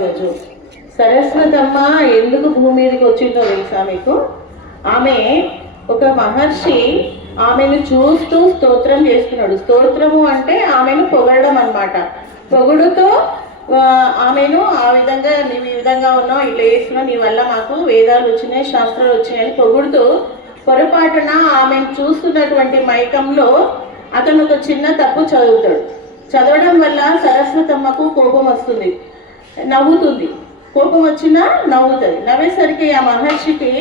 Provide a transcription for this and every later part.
రోజు సరస్వతమ్మ ఎందుకు భూమి మీదకి వచ్చిందో తెలుసా మీకు? ఆమె ఒక మహర్షి ఆమెను చూస్తూ స్తోత్రం చేస్తున్నాడు. స్తోత్రము అంటే ఆమెను పొగడడం అన్నమాట. పొగుడుతో ఆమెను ఆ విధంగా నీవు ఈ విధంగా ఉన్నావు, ఇట్లా చేస్తున్నావు, నీ వల్ల మాకు వేదాలు వచ్చినాయి, శాస్త్రాలు వచ్చినాయని పొగుడుతూ పొరపాటున ఆమెను చూస్తున్నటువంటి మైకంలో అతను ఒక చిన్న తప్పు చదువుతాడు. చదవడం వల్ల సరస్వతమ్మకు కోపం వస్తుంది, నవ్వుతుంది. కోపం వచ్చినా నవ్వుతుంది. నవ్వేసరికి ఆ మహర్షికి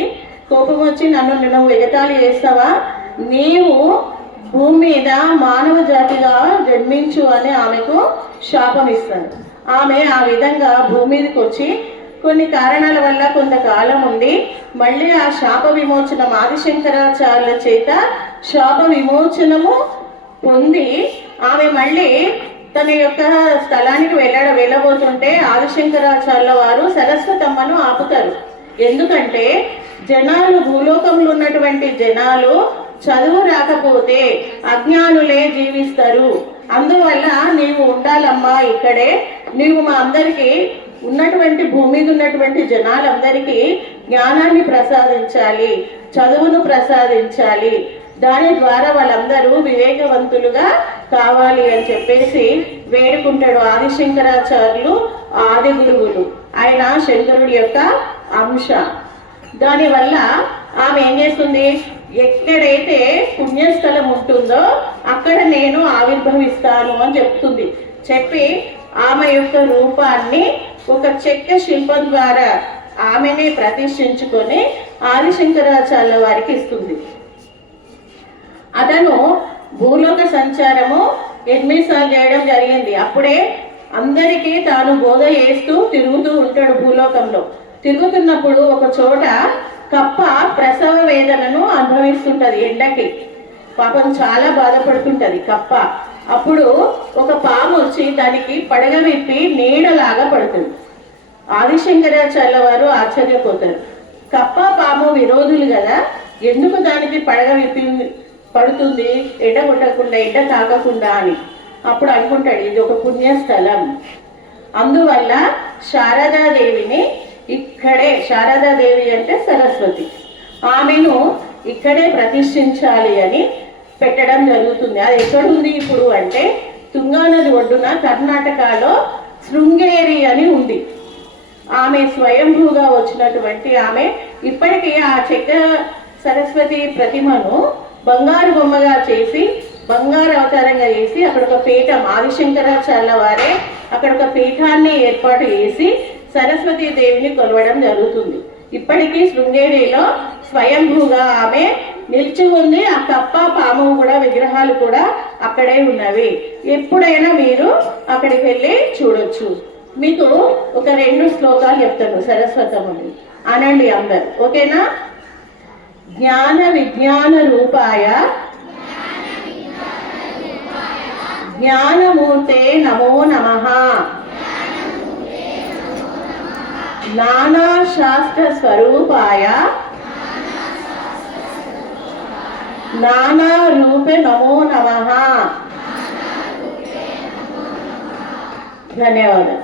కోపం వచ్చి నువ్వు ఎగతాళి చేస్తావా, నీవు భూమి మీద మానవ జాతిగా జన్మించు అని ఆమెకు శాపం ఇస్తాడు. ఆమె ఆ విధంగా భూమి మీదకి వచ్చి కొన్ని కారణాల వల్ల కొంతకాలం ఉండి మళ్ళీ ఆ శాప విమోచనం ఆదిశంకరాచార్యుల చేత శాప విమోచనము పొంది ఆమె మళ్ళీ తన యొక్క స్థలానికి వెళ్ళబోతుంటే ఆదిశంకరాచార్యుల వారు సరస్వతమ్మను ఆపుతారు. ఎందుకంటే జనాలు, భూలోకంలో ఉన్నటువంటి జనాలు చదువు రాకపోతే అజ్ఞానులే జీవిస్తారు. అందువల్ల నీవు ఉండాలమ్మా ఇక్కడే, నీవు మా అందరికీ ఉన్నటువంటి భూమి మీద ఉన్నటువంటి జనాలందరికీ జ్ఞానాన్ని ప్రసాదించాలి, చదువును ప్రసాదించాలి, దాని ద్వారా వాళ్ళందరూ వివేకవంతులుగా కావాలి అని చెప్పేసి వేడుకుంటాడు. ఆదిశంకరాచార్యులు ఆది గురువులు, ఆయన శంకరుడి యొక్క అంశ. దానివల్ల ఆమె ఏం చేస్తుంది, ఎక్కడైతే పుణ్యస్థలం ఉంటుందో అక్కడ నేను ఆవిర్భవిస్తాను అని చెప్తుంది. చెప్పి ఆమె యొక్క రూపాన్ని ఒక చెక్క శిల్పం ద్వారా ఆమెనే ప్రతిష్ఠించుకొని ఆదిశంకరాచార్యుల వారికి ఇస్తుంది. అతను భూలోక సంచారము 8 సార్లు చేయడం జరిగింది. అప్పుడే అందరికీ తాను బోధ చేస్తూ తిరుగుతూ ఉంటాడు. భూలోకంలో తిరుగుతున్నప్పుడు ఒక చోట కప్ప ప్రసవ వేదనను అనుభవిస్తుంటది. ఎండకి పాపం చాలా బాధపడుతుంటది కప్ప. అప్పుడు ఒక పాము వచ్చి దానికి పడగ విప్పి నీడలాగా పడుతుంది. ఆదిశంకరాచార్యుల వారు ఆశ్చర్యపోతారు. కప్ప పాము విరోధులు కదా, ఎందుకు దానికి పడగ విప్పి పడుతుంది, ఎండ కొట్టకుండా, ఎండ తాకకుండా అని. అప్పుడు అనుకుంటాడు ఇది ఒక పుణ్యస్థలం, అందువల్ల శారదాదేవిని ఇక్కడే, శారదాదేవి అంటే సరస్వతి, ఆమెను ఇక్కడే ప్రతిష్ఠించాలి అని పెట్టడం జరుగుతుంది. అది ఎక్కడుంది ఇప్పుడు అంటే తుంగానది ఒడ్డున కర్ణాటకలో శృంగేరి అని ఉంది. ఆమె స్వయంభూగా వచ్చినటువంటి ఆమె ఇప్పటికీ ఆ చెక్క సరస్వతి ప్రతిమను బంగారు బొమ్మగా చేసి, బంగారు అవతారంగా చేసి అక్కడ ఒక పీఠం, ఆదిశంకరాచార్యుల వారే అక్కడ ఒక పీఠాన్ని ఏర్పాటు చేసి సరస్వతీ దేవిని కొలవడం జరుగుతుంది. ఇప్పటికీ శృంగేరిలో స్వయంభూగా ఆమె నిలిచి ఉంది. ఆ కప్ప, పాము కూడా విగ్రహాలు కూడా అక్కడే ఉన్నవి. ఎప్పుడైనా మీరు అక్కడికి వెళ్ళి చూడొచ్చు. మీకు ఒక 2 శ్లోకాలు చెప్తాను సరస్వతమ్మని, అనండి అందరు, ఓకేనా? జ్ఞాన విజ్ఞాన రూపాయ జ్ఞానమూర్తే నమో నమః, నానా శాస్త్ర స్వరూపాయ నానా రూపే నమో నమః. ధన్యవాదాలు.